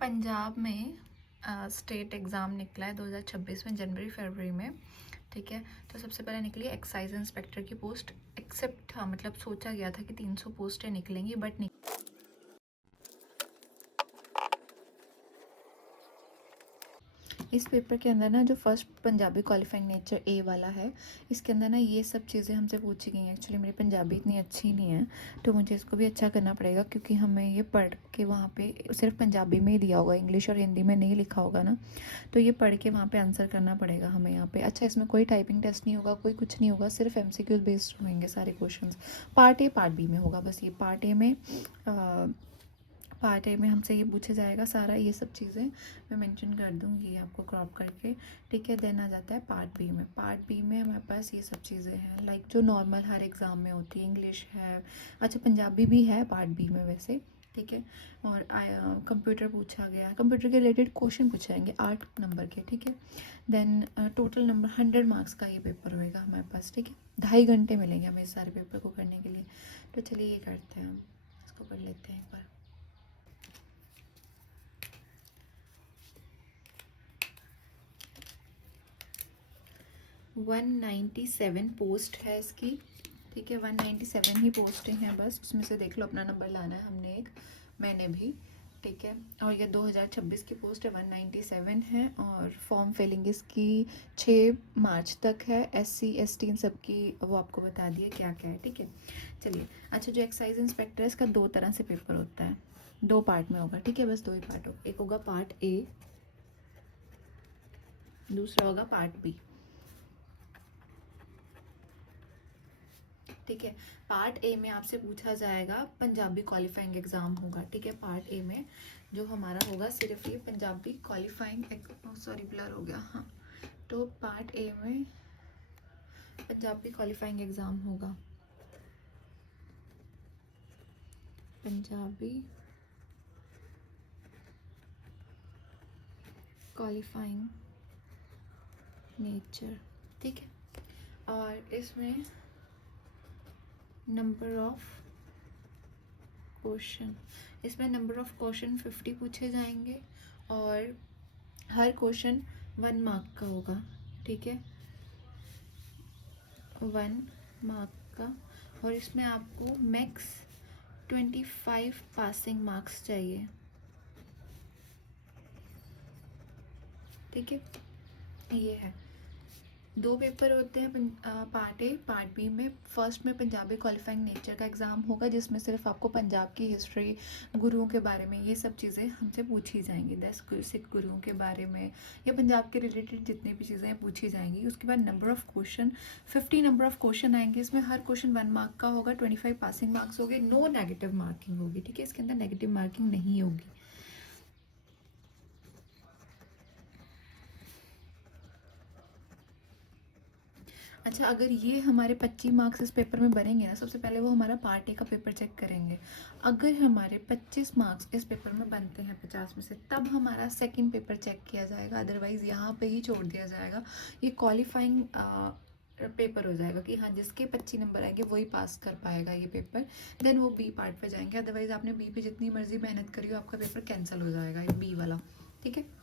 पंजाब में state exam निकला है 2026 में जनवरी फरवरी में। ठीक है, तो सबसे पहले निकली एक्साइज इंस्पेक्टर की पोस्ट। एक्सेप्ट था, मतलब सोचा गया था कि 300 पोस्टें निकलेंगी, बट इस पेपर के अंदर ना जो फर्स्ट पंजाबी क्वालिफाइंग नेचर ए वाला है, इसके अंदर ना ये सब चीज़ें हमसे पूछी गई हैं। एक्चुअली मेरी पंजाबी इतनी अच्छी नहीं है, तो मुझे इसको भी अच्छा करना पड़ेगा, क्योंकि हमें ये पढ़ के वहाँ पे सिर्फ पंजाबी में ही दिया होगा, इंग्लिश और हिंदी में नहीं लिखा होगा ना, तो ये पढ़ के वहाँ पे आंसर करना पड़ेगा हमें यहाँ पे। अच्छा, इसमें कोई टाइपिंग टेस्ट नहीं होगा, कोई कुछ नहीं होगा, सिर्फ MCQ बेस्ड होंगे सारे question. Part A part B में होगा बस। ये पार्ट ए में हमसे ये पूछा जाएगा सारा, ये सब चीज़ें मैं मेंशन कर दूँगी आपको क्रॉप करके। ठीक है, देन आ जाता है पार्ट बी में। पार्ट बी में हमारे पास ये सब चीज़ें हैं, लाइक जो नॉर्मल हर एग्ज़ाम में होती है। इंग्लिश है, अच्छा पंजाबी भी है पार्ट बी में वैसे। ठीक है, और कंप्यूटर पूछा गया, कंप्यूटर के रिलेटेड क्वेश्चन पूछे जाएंगे 8 नंबर के। ठीक है, देन टोटल नंबर 100 मार्क्स का ये पेपर होएगा हमारे पास। ठीक है, 2.5 घंटे मिलेंगे हमें इस सारे पेपर को करने के लिए। तो चलिए ये करते हैं, हम इसको कर लेते हैं एक बार। 197 पोस्ट है इसकी। ठीक है, 197 ही पोस्टें हैं बस, उसमें से देख लो अपना नंबर लाना है, हमने एक, मैंने भी। ठीक है, और ये 2026 की पोस्ट है, 197 है। और फॉर्म फिलिंग इसकी 6 मार्च तक है। SC ST इन सब की वो आपको बता दिए क्या क्या है। ठीक है, चलिए। अच्छा, जो एक्साइज इंस्पेक्टर है इसका 2 तरह से पेपर होता है, 2 पार्ट में होगा। ठीक है, बस 2 ही पार्ट होगा, एक होगा पार्ट ए, दूसरा होगा पार्ट बी। ठीक है, पार्ट ए में आपसे पूछा जाएगा, पंजाबी क्वालिफाइंग एग्ज़ाम होगा। ठीक है, पार्ट ए में जो हमारा होगा सिर्फ ये पंजाबी क्वालिफाइंग, सॉरी ब्लर हो गया, हाँ। तो पार्ट ए में पंजाबी क्वालिफाइंग एग्ज़ाम होगा, पंजाबी क्वालिफाइंग नेचर। ठीक है, और इसमें नंबर ऑफ क्वेश्चन, इसमें नंबर ऑफ क्वेश्चन 50 पूछे जाएंगे, और हर क्वेश्चन 1 मार्क का होगा। ठीक है, 1 मार्क का, और इसमें आपको मैक्स 25 पासिंग मार्क्स चाहिए। ठीक है, ये है। 2 पेपर होते हैं पार्ट ए पार्ट बी में। फर्स्ट में पंजाबी क्वालिफाइंग नेचर का एग्ज़ाम होगा, जिसमें सिर्फ आपको पंजाब की हिस्ट्री, गुरुओं के बारे में, ये सब चीज़ें हमसे पूछी जाएंगी। 10 सिख गुरुओं के बारे में या पंजाब के रिलेटेड जितनी भी चीज़ें पूछी जाएंगी। उसके बाद number of question 50 number of question आएंगे। इसमें हर क्वेश्चन 1 मार्क का होगा, 25 पासिंग मार्क्स होंगे, नो नेगेटिव मार्किंग होगी। ठीक है, इसके अंदर नेगेटिव मार्किंग नहीं होगी। अच्छा, अगर ये हमारे 25 मार्क्स इस पेपर में बनेंगे ना, सबसे पहले वो हमारा पार्ट ए का पेपर चेक करेंगे। अगर हमारे 25 मार्क्स इस पेपर में बनते हैं 50 में से, तब हमारा सेकंड पेपर चेक किया जाएगा, अदरवाइज़ यहाँ पे ही छोड़ दिया जाएगा। ये क्वालिफाइंग पेपर हो जाएगा कि हाँ, जिसके 25 नंबर आएंगे वही पास कर पाएगा ये पेपर। देन वो बी पार्ट पे जाएंगे, अदरवाइज़ आपने बी पे जितनी मर्जी मेहनत करी हो, आपका पेपर कैंसिल हो जाएगा, ये बी वाला। ठीक है,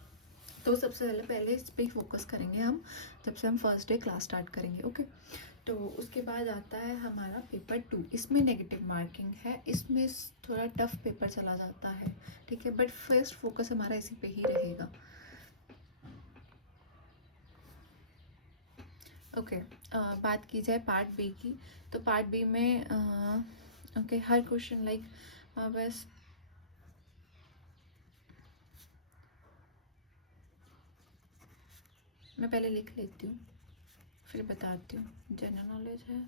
तो सबसे पहले इस पर फोकस करेंगे हम, जब से हम फर्स्ट डे क्लास स्टार्ट करेंगे। ओके, तो उसके बाद आता है हमारा पेपर 2। इसमें नेगेटिव मार्किंग है, इसमें थोड़ा टफ पेपर चला जाता है। ठीक है, बट फर्स्ट फोकस हमारा इसी पे ही रहेगा। ओके, बात की जाए पार्ट बी की, तो पार्ट बी में ओके, हर क्वेश्चन लाइक बस मैं पहले लिख लेती हूँ, फिर बताती हूँ। जनरल नॉलेज है,